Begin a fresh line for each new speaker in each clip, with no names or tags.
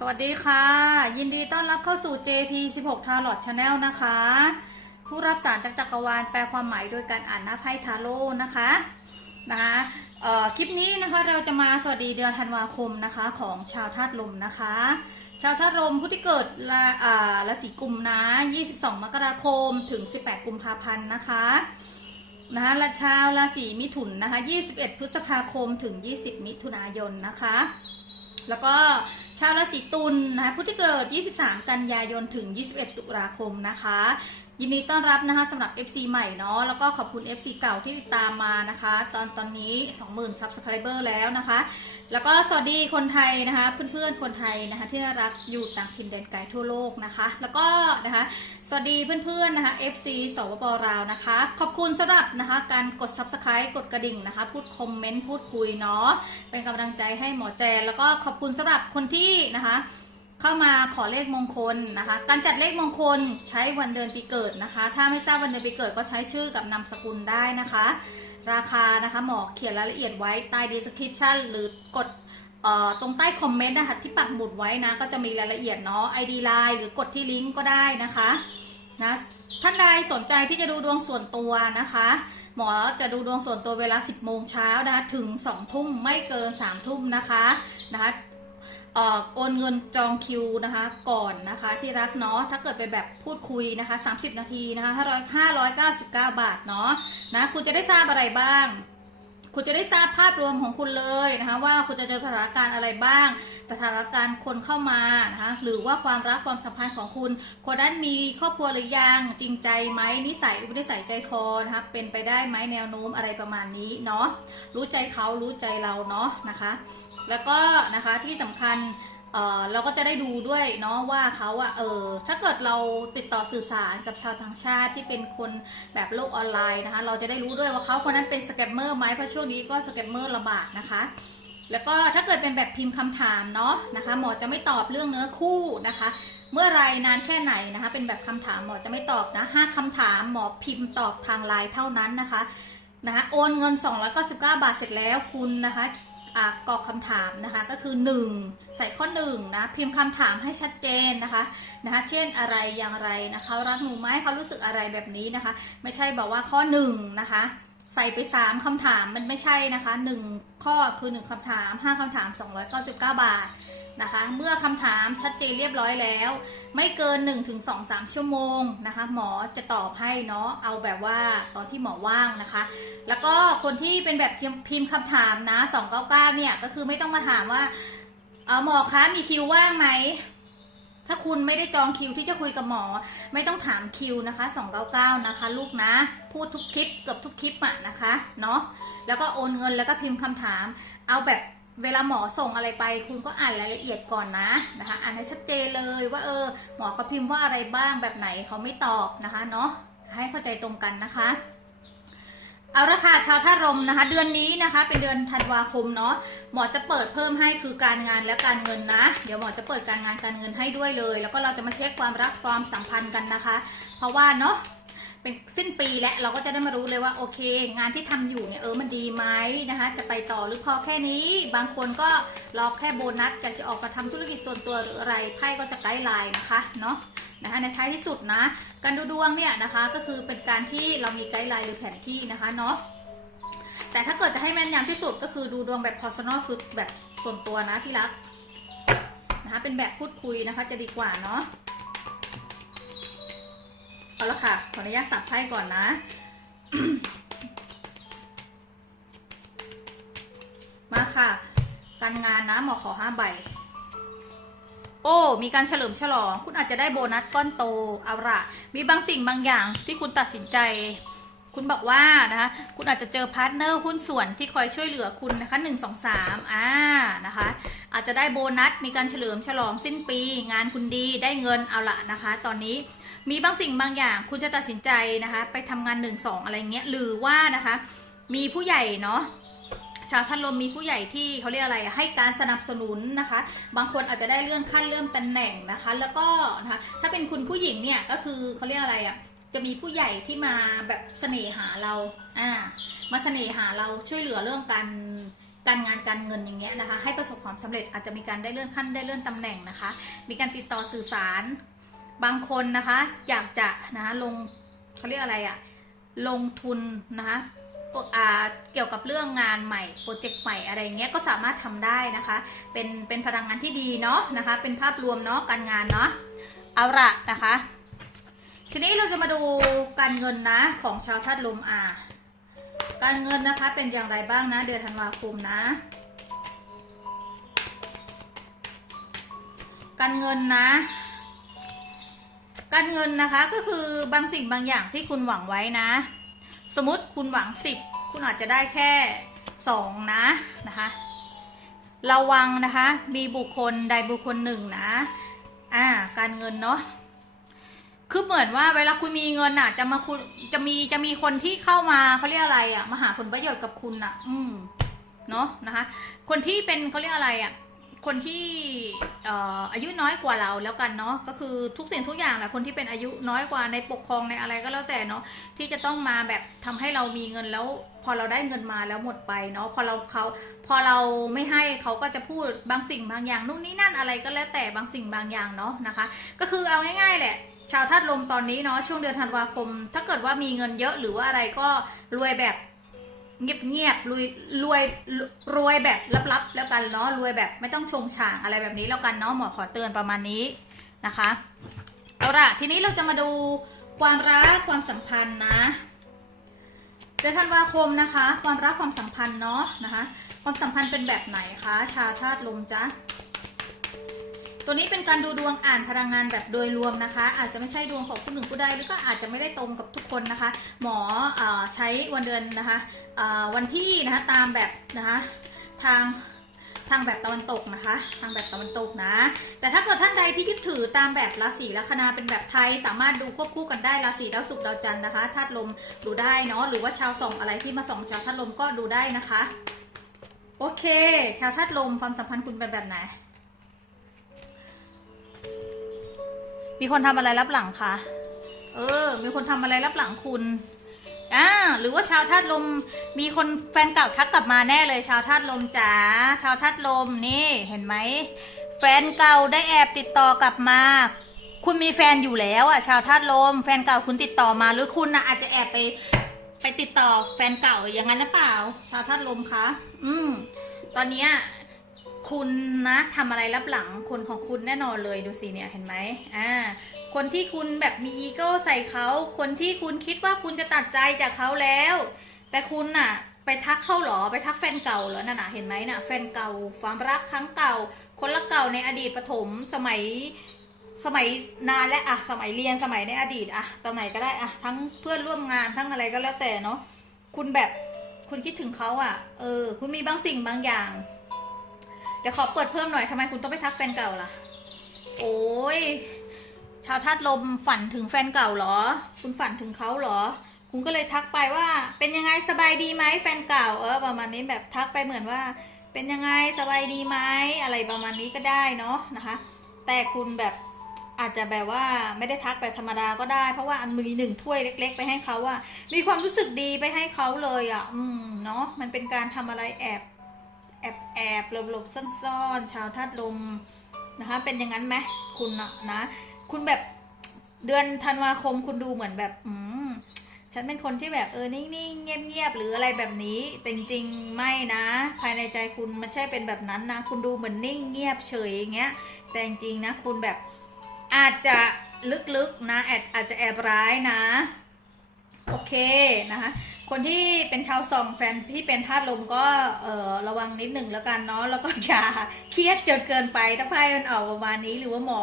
สวัสดีค่ะ ยินดีต้อนรับเข้าสู่ JP 16 Tarot Channel นะคะ ผู้รับสารจากจักรวาลแปลความหมายโดยการอ่านหน้าไพ่ทาโร่นะคะนะคะเออคลิปนี้นะคะเราจะมาสวัสดีเดือนธันวาคมนะคะของชาวธาตุลมนะคะ ชาวธาตุลมผู้ที่เกิดราอ่าราศีกุมนะ 22 มกราคมถึง 18 กุมภาพันธ์นะคะนะคะและชาวราศีมิถุนนะคะ 21 พฤษภาคมถึง 20 มิถุนายนนะคะ แล้วก็ ชาวราศีตุลนะคะผู้ที่เกิด 23 กันยายนถึง 21 ตุลาคมนะคะ ยินดีต้อนรับนะคะสำหรับ FC ใหม่เนาะแล้วก็ขอบคุณ FC เก่าที่ติดตามมานะคะ ตอนตอนนี้ 20,000 Subscriber แล้วนะคะ แล้วก็สวัสดีคนไทยนะคะ เพื่อนๆ คนไทยนะคะที่น่ารักอยู่ต่างถิ่นแดนไกลทั่วโลกนะคะ แล้วก็นะคะสวัสดีเพื่อนๆนะคะ FC สปปลาวนะคะ ขอบคุณสำหรับนะคะการกด Subscribe กดกระดิ่งนะคะ พูดคอมเมนต์พูดคุยเนาะเป็นกำลังใจให้หมอแจนแล้วก็ขอบคุณสำหรับคนที่นะคะ เข้ามาขอเลขมงคลนะคะ การจัดเลขมงคลใช้วันเดือนปีเกิดนะคะ ถ้าไม่ทราบวันเดือนปีเกิดก็ใช้ชื่อกับนามสกุลได้นะคะ ราคานะคะหมอเขียนรายละเอียดไว้ใต้ description หรือกดออตรงใต้คอมเมนต์นะคะที่ปักหมุดไว้นะก็จะมีรายละเอียดเนาะ ID Line หรือกดที่ลิงก์ก็ได้นะคะนะท่านใดสนใจที่จะดูดวงส่วนตัวนะคะ หมอจะดูดวงส่วนตัวเวลา 10 โมงเช้านะคะถึง 2 ทุ่มไม่เกิน 3 ทุ่มนะคะนะคะ โอนเงินจองคิวนะคะก่อนนะคะที่รักเนาะถ้าเกิดเป็นแบบพูดคุยนะคะ 30 นาทีนะคะ599 บาทเนาะนะคุณจะได้ทราบอะไรบ้าง คุณจะได้ทราบภาพรวมของคุณเลยนะคะว่าคุณจะเจอสถานการณ์อะไรบ้าง สถานการณ์คนเข้ามานะคะหรือว่าความรักความสัมพันธ์ของคุณคนนั้นมีครอบครัวหรือยังจริงใจไหมนิสัยไม่ได้ใส่ใจคอนะคะเป็นไปได้ไหมแนวโน้มอะไรประมาณนี้เนาะรู้ใจเขารู้ใจเราเนาะนะคะ แล้วก็นะคะที่สำคัญ เออเราก็จะได้ดูด้วยเนาะว่าเขาอะเออถ้าเกิดเราติดต่อสื่อสารกับชาวต่างชาติที่เป็นคนแบบโลกออนไลน์นะคะ เราจะได้รู้ด้วยว่าเขาคนนั้นเป็นสแกมเมอร์ไหมเพราะช่วงนี้ก็สแกมเมอร์ระบาดนะคะแล้วก็ถ้าเกิดเป็นแบบพิมพ์คำถามเนาะนะคะ หมอจะไม่ตอบเรื่องเนื้อคู่นะคะ เมื่อไรนานแค่ไหนนะคะ เป็นแบบคำถามหมอจะไม่ตอบนะห้าคำถามหมอพิมพ์ตอบทางไลน์เท่านั้นนะคะนะคะโอนเงิน299บาทเสร็จแล้วคุณนะคะ กรอกคำถามนะคะก็คือ 1 ใส่ข้อ1นะพิมพ์คำถามให้ชัดเจนนะคะนะคะเช่นอะไรอย่างไรนะคะรักหนูไหมเขารู้สึกอะไรแบบนี้นะคะ ไม่ใช่บอกว่าข้อ1นะคะ ส่ไป 3คำถามมันไม่ใช่นะคะ 1 ข้อคือ 1คำถาม 5คำถาม 299 บาทนะคะ เมื่อคำถามชัดเจนเรียบร้อยแล้ว ไม่เกิน 1-2-3 ชั่วโมงนะคะ หมอจะตอบให้เนาะเอาแบบว่าตอนที่หมอว่างนะคะ แล้วก็คนที่เป็นแบบพิมพ์พิมพ์คำถามนะ299เนี่ยก็คือไม่ต้องมาถามว่าเออหมอคะมีคิวว่างไหม ถ้าคุณไม่ได้จองคิวที่จะคุยกับหมอ ไม่ต้องถามคิวนะคะ 299 นะคะ ลูกนะ พูดทุกคลิปเกือบทุกคลิปอะนะคะเนาะแล้วก็โอนเงินแล้วก็พิมพ์คำถาม เอาแบบเวลาหมอส่งอะไรไป คุณก็อ่านรายละเอียดก่อนนะนะคะ อ่านให้ชัดเจนเลยว่าเออหมอเขาพิมพ์ว่าอะไรบ้างแบบไหนเขาไม่ตอบนะคะเนาะให้เข้าใจตรงกันนะคะ เอาละค่ะชาวท่ารมนะคะ เดือนนี้นะคะ เป็นเดือนธันวาคมเนาะหมอจะเปิดเพิ่มให้คือการงานและการเงินนะ เดี๋ยวหมอจะเปิดการงานการเงินให้ด้วยเลย แล้วก็เราจะมาเช็คความรักความสัมพันธ์กันนะคะ เพราะว่าเนาะเป็นสิ้นปีและเราก็จะได้มารู้เลยว่าโอเค งานที่ทำอยู่เนี่ยเออมันดีไหมนะคะ จะไปต่อหรือพอแค่นี้ บางคนก็รอแค่โบนัสอยากจะออกมาทำธุรกิจส่วนตัวหรืออะไรไพ่ก็จะไกด์ไลน์นะคะเนาะ นะคะในท้ายที่สุดนะ การดูดวงเนี่ยนะคะก็คือเป็นการที่เรามีไกด์ไลน์หรือแผนที่นะคะเนาะแต่ถ้าเกิดจะให้แม่นยำที่สุดก็คือดูดวงแบบ personal คือแบบส่วนตัวนะที่รักนะคะเป็นแบบพูดคุยนะคะจะดีกว่าเนาะเอาละค่ะขออนุญาตสับไพ่ก่อนนะมาค่ะ การงานนะหมอขอห้าใบ โอ้มีการเฉลิมฉลอง คุณอาจจะได้โบนัสก้อนโตเอาละมีบางสิ่งบางอย่างที่คุณตัดสินใจ คุณบอกว่านะคะคุณอาจจะเจอพาร์ทเนอร์หุ้นส่วนที่คอยช่วยเหลือคุณนะคะหนึ่งสองสามอ่านะคะ อาจจะได้โบนัสมีการเฉลิมฉลองสิ้นปี งานคุณดีได้เงินเอาละนะคะ ตอนนี้มีบางสิ่งบางอย่างคุณจะตัดสินใจนะคะ ไปทำงานหนึ่งสองอะไรเงี้ยหรือว่านะคะ มีผู้ใหญ่เนาะ ชาวท่านลมมีผู้ใหญ่ที่เขาเรียกอะไรให้การสนับสนุนนะคะ บางคนอาจจะได้เลื่อนขั้นเลื่อนตำแหน่งนะคะ แล้วก็นะคะถ้าเป็นคุณผู้หญิงเนี่ยก็คือเขาเรียกอะไรอะจะมีผู้ใหญ่ที่มาแบบเสน่หาเราอ่ามาเสน่หาเราช่วยเหลือเรื่องการการงานการเงินอย่างเงี้ยนะคะ ให้ประสบความสำเร็จอาจจะมีการได้เลื่อนขั้นได้เลื่อนตำแหน่งนะคะ มีการติดต่อสื่อสารบางคนนะคะ อยากจะนะคะลงเขาเรียกอะไรอะลงทุนนะคะ เกี่ยวกับเรื่องงานใหม่โปรเจกต์ใหม่อะไรเงี้ยก็สามารถทำได้นะคะ เป็นเป็นพลังงานที่ดีเนาะนะคะ เป็นภาพรวมเนาะการงานเนาะเอาละนะคะ ทีนี้เราจะมาดูการเงินนะของชาวธาตุลมอ่าการเงินนะคะเป็นอย่างไรบ้างนะเดือนธันวาคมนะ การเงินนะการเงินนะคะก็คือบางสิ่งบางอย่างที่คุณหวังไว้นะ สมมติคุณหวังสิบคุณอาจจะได้แค่สองนะนะคะระวังนะคะ มีบุคคลใดบุคคลหนึ่งนะอ่าการเงินเนาะคือเหมือนว่าเวลาคุณมีเงินอะ จะมาคุณจะมีจะมีคนที่เข้ามาเขาเรียกอะไรอะมาหาผลประโยชน์กับคุณอะ อืมเนาะนะคะ คนที่เป็นเขาเรียกอะไรอะ คนที่เอ่ออายุน้อยกว่าเราแล้วกันเนาะก็คือทุกสิ่งทุกอย่างแหละคนที่เป็นอายุน้อยกว่าในปกครองในอะไรก็แล้วแต่เนาะที่จะต้องมาแบบทำให้เรามีเงินแล้ว พอเราได้เงินมาแล้วหมดไปเนาะพอเราเขาพอเราไม่ให้เขาก็จะพูดบางสิ่งบางอย่างนู่นนี่นั่นอะไรก็แล้วแต่บางสิ่งบางอย่างเนาะนะคะ ก็คือเอาง่ายๆแหละชาวธาตุลมตอนนี้เนาะช่วงเดือนธันวาคม ถ้าเกิดว่ามีเงินเยอะหรือว่าอะไรก็รวยแบบ เงียบเงียบรวยรวยรวยแบบลับๆแล้วกันเนาะรวยแบบไม่ต้องชงฉางอะไรแบบนี้แล้วกันเนาะหมอขอเตือนประมาณนี้นะคะเอาล่ะทีนี้เราจะมาดูความรักความสัมพันธ์นะเดือนธันวาคมนะคะ ความรักความสัมพันธ์เนาะนะคะ ความสัมพันธ์เป็นแบบไหนคะชาวธาตุลมจ้ะ ตัวนี้เป็นการดูดวงอ่านพลังงานแบบโดยรวมนะคะ อาจจะไม่ใช่ดวงของผู้หนึ่งผู้ใดหรือก็อาจจะไม่ได้ตรงกับทุกคนนะคะ หมออใช้วันเดือนนะคะวันที่นะคะตามแบบนะคะทางทางแบบตะวันตกนะคะ ทางแบบตะวันตกนะ แต่ถ้าเกิดท่านใดที่ยึดถือตามแบบราศีลัคนาเป็นแบบไทย สามารถดูควบคู่กันได้ราศีดาวศุกร์ดาวจันทร์นะคะธาตุลมดูได้เนาะหรือว่าชาวส่องอะไรที่มาส่องชาวธาตุลมก็ดูได้นะคะ โอเค ชาวธาตุลมความสัมพันธ์คุณเป็นแบบไหน มีคนทำอะไรรับหลังคะเออ มีคนทำอะไรรับหลังคุณอ่าหรือว่าชาวธาตุลม มีคนแฟนเก่าทักกลับมาแน่เลย ชาวธาตุลมจ๋า ชาวธาตุลมนี่เห็นไหม แฟนเก่าได้แอบติดต่อกลับมา คุณมีแฟนอยู่แล้วอะ ชาวธาตุลม แฟนเก่าคุณติดต่อมาหรือคุณนะอาจจะแอบไปไปติดต่อแฟนเก่าอย่างนั้นหรือเปล่า ชาวธาตุลมคะ อืม ตอนนี้ คุณนะทำอะไรรับหลังคนของคุณแน่นอนเลยดูสิเนี่ยเห็นไหมอ่าคนที่คุณแบบมีอีโก้ใส่เขาคนที่คุณคิดว่าคุณจะตัดใจจากเขาแล้ว แต่คุณน่ะ ไปทักเขาหรอไปทักแฟนเก่าเหรอน่ะนะเห็นไหมน่ะแฟนเก่าความรักครั้งเก่า คนรักเก่าในอดีตปฐมสมัยสมัยนานและอะสมัยเรียนสมัยในอดีตอะตอนไหนก็ได้อะทั้งเพื่อนร่วมงานทั้งอะไรก็แล้วแต่เนาะคุณแบบคุณคิดถึงเขาอะเออ คุณมีบางสิ่งบางอย่าง เดี๋ยวขอเปิดเพิ่มหน่อยทำไมคุณต้องไปทักแฟนเก่าล่ะ โอ้ยชาวธาตุลมฝันถึงแฟนเก่าเหรอ คุณฝันถึงเขาเหรอ คุณก็เลยทักไปว่า เป็นยังไงสบายดีไหมแฟนเก่า เออประมาณนี้แบบทักไปเหมือนว่า เป็นยังไงสบายดีไหมอะไรประมาณนี้ก็ได้เนาะนะคะ แต่คุณแบบอาจจะแบบว่าไม่ได้ทักแบบธรรมดาก็ได้ เพราะว่าอันมือหนึ่งถ้วยเล็ก ๆ ไปให้เขาว่ามีความรู้สึกดีไปให้เขาเลยอะ อืมเนาะมันเป็นการทำอะไรแอบ แอบแอบหลบหลบซ่อนๆ ชาวธาตุลมนะคะ เป็นอย่างนั้นไหมคุณนะนะ คุณแบบเดือนธันวาคมคุณดูเหมือนแบบอืมฉันเป็นคนที่แบบเออนิ่งๆเงียบๆหรืออะไรแบบนี้แต่จริงๆไม่นะ ภายในใจคุณมันใช่เป็นแบบนั้นนะ คุณดูเหมือนนิ่งเงียบเฉยอย่างเงี้ย แต่จริงๆนะ คุณแบบอาจจะลึกๆนะแอบอาจจะแอบร้ายนะ โอเคนะคะ คนที่เป็นชาวสองแฟนที่เป็นธาตุลมก็เออระวังนิดหนึ่งแล้วกันเนาะแล้วก็อย่าเครียดจนเกินไปถ้าไพ่มันออกประมาณนี้หรือว่าหมอ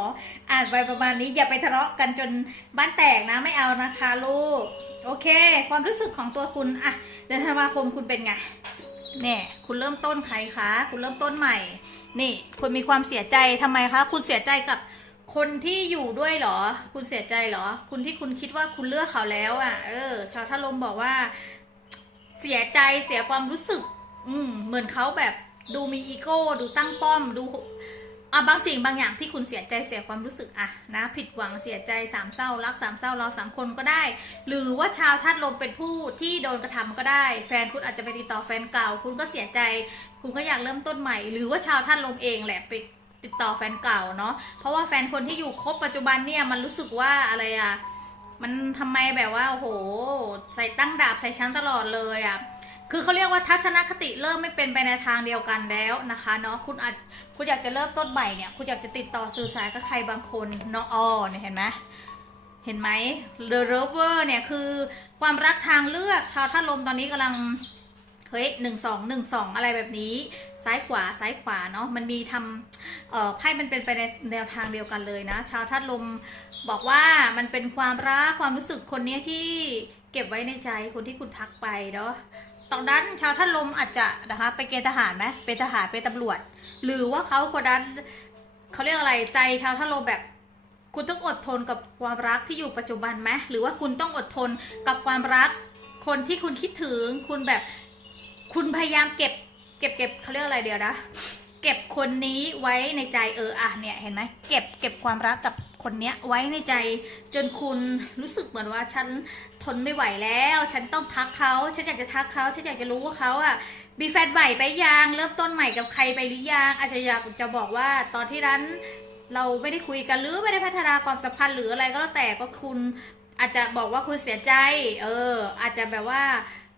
อ่านไปประมาณนี้อย่าไปทะเลาะกันจนบ้านแตกนะไม่เอานะคะลูกโอเค ความรู้สึกของตัวคุณอะเดือนธันวาคมคุณเป็นไงเนี่ยคุณเริ่มต้นใครคะ คุณเริ่มต้นใหม่ นี่ คุณมีความเสียใจทำไมคะ คุณเสียใจกับ คนที่อยู่ด้วยเหรอ คุณเสียใจเหรอ คุณที่คุณคิดว่าคุณเลือกเขาแล้วอะ เออ ชาวท่าลมบอกว่า เสียใจเสียความรู้สึก อืม เหมือนเขาแบบดูมีอีโก้ ดูตั้งป้อม ดูอะบางสิ่งบางอย่างที่คุณเสียใจเสียความรู้สึกอะนะ ผิดหวังเสียใจสามเศร้ารักสามเศร้าเราสามคนก็ได้ หรือว่าชาวธาตุลมเป็นผู้ที่โดนกระทำก็ได้ แฟนคุณอาจจะไปติดต่อแฟนเก่า คุณก็เสียใจ คุณก็อยากเริ่มต้นใหม่ หรือว่าชาวธาตุลมเองแหละไป ติดต่อแฟนเก่าเนาะเพราะว่าแฟนคนที่อยู่คบปัจจุบันเนี่ยมันรู้สึกว่าอะไรอะมันทำไมแบบว่าโอ้โห ใส่ตั้งดาบใส่ชั้นตลอดเลยอะคือเขาเรียกว่าทัศนคติเริ่มไม่เป็นไปในทางเดียวกันแล้วนะคะเนาะคุณอาจคุณอยากจะเริ่มต้นใหม่เนี่ย คุณอยากจะติดต่อสื่อสารกับใครบางคนเนาะอ๋อเนี่ยเห็นไหมเห็นไหม The Rover เนี่ยคือความรักทางเลือกชาวท่าลมตอนนี้กำลัง เฮ้ยหนึ่งสองหนึ่งสองอะไรแบบนี้ ซ้ายขวาซ้ายขวาเนาะมันมีทำเอ่อไพ่มันเป็นไปในแนวทางเดียวกันเลยนะ ชาวท่าลมบอกว่ามันเป็นความรักความรู้สึกคนเนี้ยที่เก็บไว้ในใจคนที่คุณทักไปเนาะตอนนั้นชาวท่านลมอาจจะนะคะไปเกณฑ์ทหารไหมเป็นทหารเป็นตำรวจ หรือว่าเขาคนนั้นเขาเรียกอะไรใจชาวท่านลมแบบ คุณต้องอดทนกับความรักที่อยู่ปัจจุบันไหมหรือว่าคุณต้องอดทนกับความรัก คนที่คุณคิดถึง คุณแบบคุณพยายามเก็บ ก็บเก็บเขาเรียกอะไรเดียวนะ เก็บคนนี้ไว้ในใจเอออะเนี่ยเห็นไหมเก็บเก็บความรักกับคนเนี้ยไว้ในใจจนคุณรู้สึกเหมือนว่าฉันทนไม่ไหวแล้ว ฉันต้องทักเขาฉันอยากจะทักเขาฉันอยากจะรู้ว่าเขาอะมีแฟนใหม่ไปยังเริ่มต้นใหม่กับใครไปหรือยังอาจจะอยากจะบอกว่าตอนที่นั้นเราไม่ได้คุยกันหรือไม่ได้พัฒนาความสัมพันธ์หรืออะไรก็แล้วแต่ก็คุณอาจจะบอกว่าคุณเสียใจ เออ อาจจะแบบว่า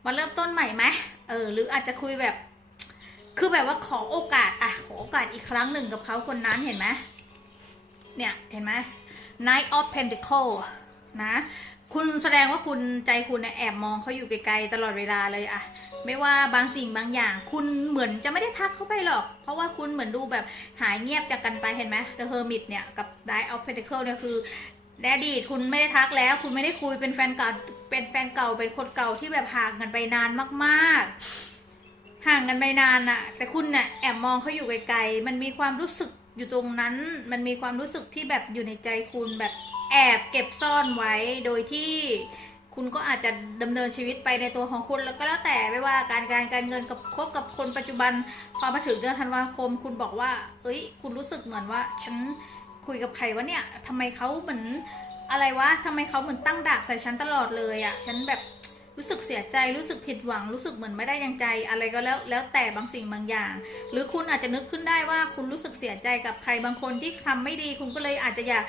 มาเริ่มต้นใหม่ไหมเออ หรืออาจจะคุยแบบ คือแบบว่าขอโอกาสอะขอโอกาสอีกครั้งหนึ่งกับเขาคนนั้นเห็นไหมเนี่ยเห็นไหม Knight of Pentacle นะ คุณแสดงว่าคุณใจคุณเนี่ยแอบมองเขาอยู่ไกลๆตลอดเวลาเลยอะไม่ว่าบางสิ่งบางอย่าง คุณเหมือนจะไม่ได้ทักเข้าไปหรอก เพราะว่าคุณเหมือนดูแบบหายเงียบจากกันไปเห็นไหม The Hermit เนี่ยกับ Knight of Pentacle เนี่ยคือในอดีตคุณไม่ได้ทักแล้ว คุณไม่ได้คุยเป็นแฟนเก่าเป็นแฟนเก่าเป็นคนเก่าที่แบบห่างกันไปนานมากๆ ห่างกันไปนานอะแต่คุณน่ะแอบมองเขาอยู่ไกลๆมันมีความรู้สึกอยู่ตรงนั้น มันมีความรู้สึกที่แบบอยู่ในใจคุณแบบแอบเก็บซ่อนไว้โดยที่คุณก็อาจจะดำเนินชีวิตไปในตัวของคุณแล้วก็แล้วแต่ไม่ว่าการการการเงินกับคบกับคนปัจจุบันพอมาถึงเดือนธันวาคม คุณบอกว่า เอ้ย คุณรู้สึกเหมือนว่า ฉันคุยกับใครวะเนี่ยทำไมเขาเหมือนอะไรวะทำไมเขาเหมือนตั้งดาบใส่ฉันตลอดเลยอะ่ะ ฉันแบบ รู้สึกเสียใจรู้สึกผิดหวัง รู้สึกเหมือนไม่ได้ยังใจ อะไรก็แล้วแล้วแต่บางสิ่งบางอย่าง หรือคุณอาจจะนึกขึ้นได้ว่าคุณรู้สึกเสียใจกับใครบางคนที่ทำไม่ดี คุณก็เลยอาจจะอยาก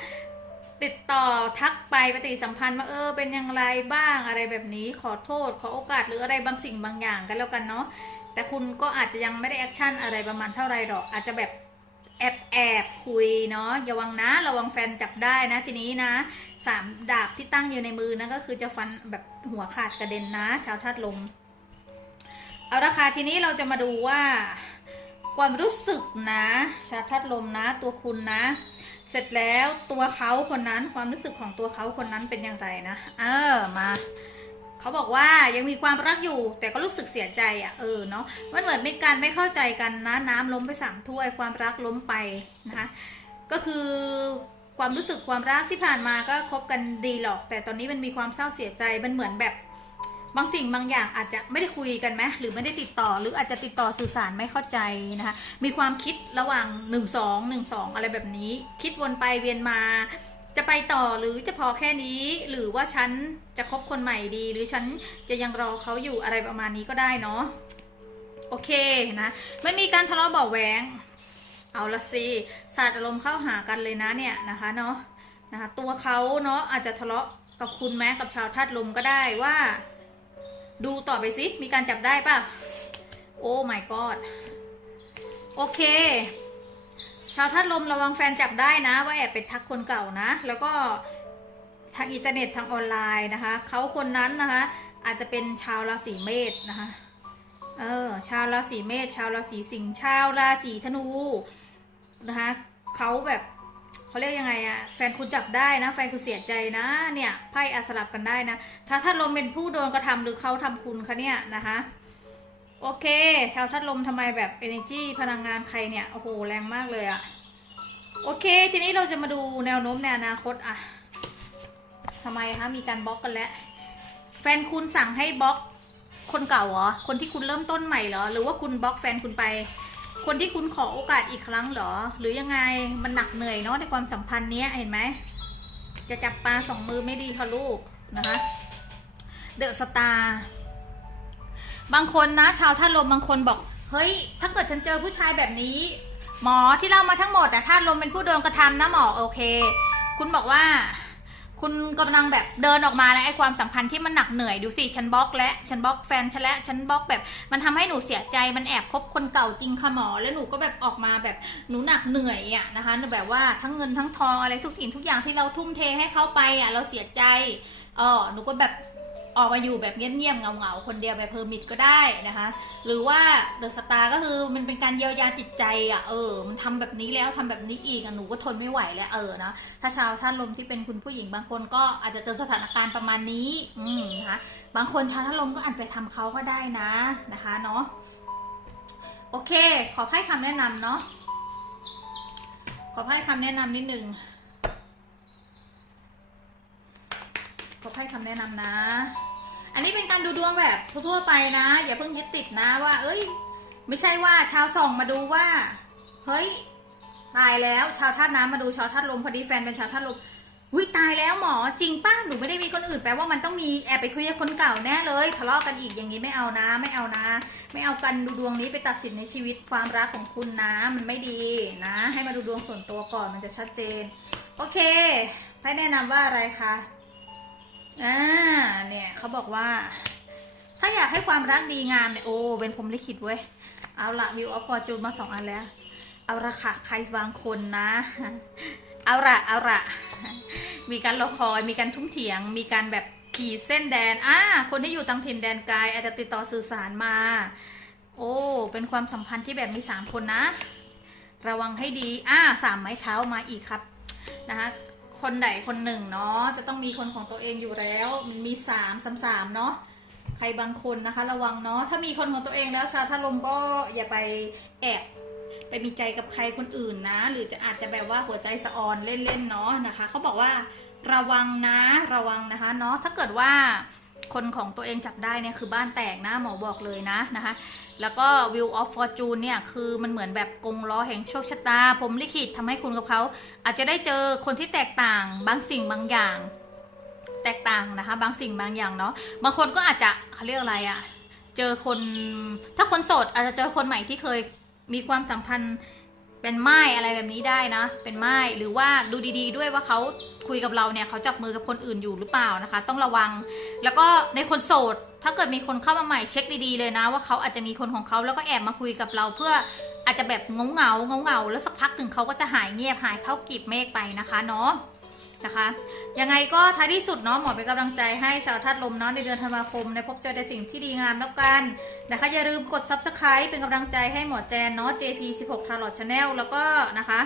ติดต่อทักไปปฏิสัมพันธ์ว่าเออเป็นอย่างไรบ้างอะไรแบบนี้ขอโทษ ขอโอกาสหรืออะไรบางสิ่งบางอย่างกันแล้วกันเนาะแต่คุณก็อาจจะยังไม่ได้แอคชั่นอะไรประมาณเท่าไรหรอก อาจจะแบบแอบแอบคุยเนาะอย่าวังนะ ระวังแฟนจับได้นะทีนี้นะ สามดาบที่ตั้งอยู่ในมือนะก็คือจะฟันแบบหัวขาดกระเด็นนะ ชาวธาตุลม เอาละค่ะทีนี้เราจะมาดูว่าความรู้สึกนะ ชาวธาตุลมนะ ตัวคุณนะ เสร็จแล้วตัวเขาคนนั้นความรู้สึกของตัวเขาคนนั้นเป็นอย่างไรนะ เออมาเขาบอกว่ายังมีความรักอยู่ แต่ก็รู้สึกเสียใจอะเออเนาะมันเหมือนเป็นการไม่เข้าใจกันนะ น้ำล้มไปสามถ้วย ความรักล้มไปนะคะก็คือ ความรู้สึกความรักที่ผ่านมาก็คบกันดีหรอก แต่ตอนนี้มันมีความเศร้าเสียใจมันเหมือนแบบบางสิ่งบางอย่างอาจจะไม่ได้คุยกันไหมหรือไม่ได้ติดต่อ หรืออาจจะติดต่อสื่อสารไม่เข้าใจนะคะ มีความคิดระหว่าง1 2 1 2 อะไรแบบนี้ คิดวนไปเวียนมา จะไปต่อหรือจะพอแค่นี้ หรือว่าฉันจะคบคนใหม่ดี หรือฉันจะยังรอเขาอยู่อะไรประมาณนี้ก็ได้เนาะโอเคนะไม่มีการทะเลาะเบาแหวง เอาละสิศาสตร์อารมณ์เข้าหากันเลยนะเนี่ยนะคะเนาะนะคะตัวเขาเนาะอาจจะทะเลาะกับคุณแม้กับชาวธาตุลมก็ได้ว่า ดูต่อไปสิมีการจับได้ป่ะ โอ้ my god โอเค ชาวทัดลมระวังแฟนจับได้นะ ว่าแอบไปทักคนเก่านะ แล้วก็ทางอินเทอร์เน็ตทางออนไลน์นะคะเขาคนนั้นนะคะ อาจจะเป็นชาวราศีเมษนะคะเออชาวราศีเมษชาวราศีสิงห์ชาวราศีธนู นะคะเขาแบบเขาเรียกยังไงอะแฟนคุณจับได้นะ แฟนคุณเสียใจนะ เนี่ยไพ่อาสลับกันได้นะ ถ้าทัดลมเป็นผู้โดนกระทำหรือเขาทำคุณคะเนี่ยนะคะ โอเค ชาวทัดลมทำไมแบบ energy พลังงานใครเนี่ย โอ้โห แรงมากเลยอะโอเค ทีนี้เราจะมาดูแนวโน้มในอนาคตอะทำไมคะ มีการบล็อกกันแล้ว แฟนคุณสั่งให้บล็อกคนเก่าเหรอ คนที่คุณเริ่มต้นใหม่เหรอ หรือว่าคุณบล็อกแฟนคุณไป คนที่คุณขอโอกาสอีกครั้งเหรอ หรือยังไงมันหนักเหนื่อยเนาะในความสัมพันธ์เนี้ยเห็นไหมจะจับปลาสองมือไม่ดีค่ะลูกนะคะเดอะสตาร์บางคนนะ ชาวท่าลมบางคนบอก เฮ้ย ถ้าเกิดฉันเจอผู้ชายแบบนี้ หมอที่เล่ามาทั้งหมดแต่ท่าลมเป็นผู้โดนกระทำนะหมอโอเค คุณบอกว่า คุณกำลังแบบเดินออกมาแล้วไอ้ความสัมพันธ์ที่มันหนักเหนื่อยดูสิฉันบล็อกและฉันบล็อกแฟนฉันและฉันบล็อกแบบ มันทำให้หนูเสียใจมันแอบคบคนเก่าจริงค่ะหมอ แล้วหนูก็แบบออกมาแบบหนูหนักเหนื่อยอะนะคะแบบว่าทั้งเงินทั้งทองอะไรทุกสิ่งทุกอย่างที่เราทุ่มเทให้เขาไปอะเราเสียใจเออหนูก็แบบ ออกมาอยู่แบบเงียบๆเงาๆคนเดียวแบบเพอร์มิทก็ได้นะคะ หรือว่าเดอะสตาร์ก็คือมันเป็นการเยียวยาจิตใจอะเออ มันทำแบบนี้แล้วทำแบบนี้อีกอะหนูก็ทนไม่ไหวแล้วเออนะถ้าชาวท่านลมที่เป็นคุณผู้หญิงบางคนก็อาจจะเจอสถานการณ์ประมาณนี้อืมนะคะบางคนชาวท่านลมก็อาจไปทำเขาก็ได้นะนะคะเนาะโอเค ขอให้คำแนะนำเนาะขอให้คำแนะนำนิดนึง ขอให้คำแนะนำนะ อันนี้เป็นการดูดวงแบบทั่วไปนะ อย่าเพิ่งยึดติดนะว่า เอ้ย ไม่ใช่ว่าชาวส่องมาดูว่า เฮ้ย ตายแล้วชาวธาตุน้ำมาดูชาวธาตุลมพอดีแฟนเป็นชาวธาตุลมวิตายแล้วหมอจริงป้าหนูไม่ได้มีคนอื่นแปลว่ามันต้องมีแอบไปคุยกับคนเก่าแน่เลยทะเลาะกันอีกอย่างนี้ไม่เอานะ ไม่เอานะ ไม่เอากันดูดวงนี้ไปตัดสินในชีวิตความรักของคุณนะมันไม่ดีนะ ให้มาดูดวงส่วนตัวก่อนมันจะชัดเจน โอเคให้แนะนำว่าอะไรคะ อ่า เนี่ยเขาบอกว่า ถ้าอยากให้ความรักดีงามเนี่ยโอ้เป็นผมลิขิตเว้ย เอาละวิวออฟฟอร์จูนมาสองอันแล้ว เอาละค่ะใครบางคนนะ เอาละเอาละมีการรอคอยมีการทุ่มเถียง มีการแบบขีดเส้นแดนอ่าคนที่อยู่ต่างถิ่นแดนไกลอาจจะติดต่อสื่อสารมา โอ้ เป็นความสัมพันธ์ที่แบบมีสามคนนะ ระวังให้ดีอ่าสามไม้เท้ามาอีกครับนะคะ คนใดคนหนึ่งเนาะจะต้องมีคนของตัวเองอยู่แล้วมันมีสามสามสามเนาะใครบางคนนะคะ ระวังเนาะถ้ามีคนของตัวเองแล้วชาถ้าลมก็อย่าไปแอบไปมีใจกับใครคนอื่นนะ หรือจะอาจจะแบบว่าหัวใจสะออนเล่นๆเนาะนะคะเขาบอกว่าระวังนะระวังนะคะเนาะถ้าเกิดว่า คนของตัวเองจับได้เนี่ยคือบ้านแตกนะหมอบอกเลยนะนะคะ แล้วก็ Wheel of Fortune เนี่ยคือมันเหมือนแบบกงล้อแห่งโชคชะตา ผมลิขิตทำให้คุณกับเขาอาจจะได้เจอคนที่แตกต่างบางสิ่งบางอย่าง แตกต่างนะคะ บางสิ่งบางอย่างเนาะบางคนก็อาจจะเขาเรียกอะไรอะเจอคนถ้าคนโสดอาจจะเจอคนใหม่ที่เคยมีความสัมพันธ์ เป็นไม้อะไรแบบนี้ได้นะ เป็นไม้หรือว่าดูดีๆ ด้วยว่าเขาคุยกับเราเนี่ยเขาจับมือกับคนอื่นอยู่หรือเปล่านะคะ ต้องระวัง แล้วก็ในคนโสด ถ้าเกิดมีคนเข้ามาใหม่เช็คดีๆเลยนะ ว่าเขาอาจจะมีคนของเขาแล้วก็แอบมาคุยกับเราเพื่ออาจจะแบบงงเงาเงาเงาแล้วสักพักหนึ่งเขาก็จะหายเงียบหายเข้ากลีบเมฆไปนะคะเนาะ นะคะยังไงก็ท้ายที่สุดเนาะหมอเป็นกำลังใจให้ชาวธาตุลมเนาะในเดือนธันวาคมในพบเจอแต่สิ่งที่ดีงามแล้วกันนะคะอย่าลืมกด subscribe เป็นกำลังใจให้หมอแจนเนาะ JP 16 t a r o t Channel แล้วก็นะคะ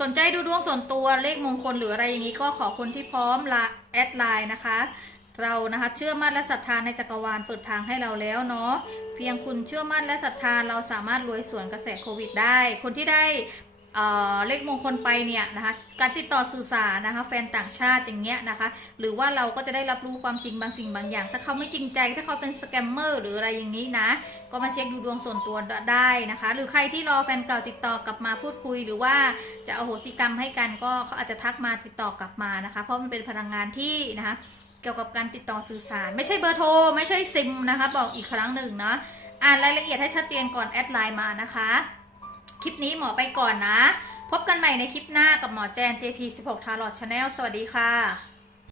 สนใจดูดวงส่วนตัวเลขมงคลหรืออะไรอย่างนี้ก็ขอคนที่พร้อมละแอดไลน์นะคะเรานะคะเชื่อมั่นและศรัทธาในจักรวาลเปิดทางให้เราแล้วเนาะเพียงคุณเชื่อมั่นและศรัทธาเราสามารถรวยสวนกระแสโควิดได้ คนที่ได้ เเลขมงคลไปเนี่ยนะคะการติดต่อสื่อสารนะคะ แฟนต่างชาติอย่างเงี้ยนะคะ หรือว่าเราก็จะได้รับรู้ความจริงบางสิ่งบางอย่าง ถ้าเขาไม่จริงใจถ้าเขาเป็นสแกมเมอร์หรืออะไรอย่างนี้นะ ก็มาเช็คดูดวงส่วนตัวได้นะคะ หรือใครที่รอแฟนเก่าติดต่อกลับมาพูดคุย หรือว่าจะเอาโหสิกรรมให้กันก็เขาอาจจะทักมาติดต่อกลับมานะคะ เพราะมันเป็นพลังงานที่นะคะ เกี่ยวกับการติดต่อสื่อสาร ไม่ใช่เบอร์โทรไม่ใช่ซิมนะคะ บอกอีกครั้งหนึ่งนะอ่านรายละเอียดให้ชัดเจนก่อนแอดไลน์มานะคะ คลิปนี้หมอไปก่อนนะ พบกันใหม่ในคลิปหน้ากับหมอแจน JP 16 t a r o t Channel สวัสดีค่ะ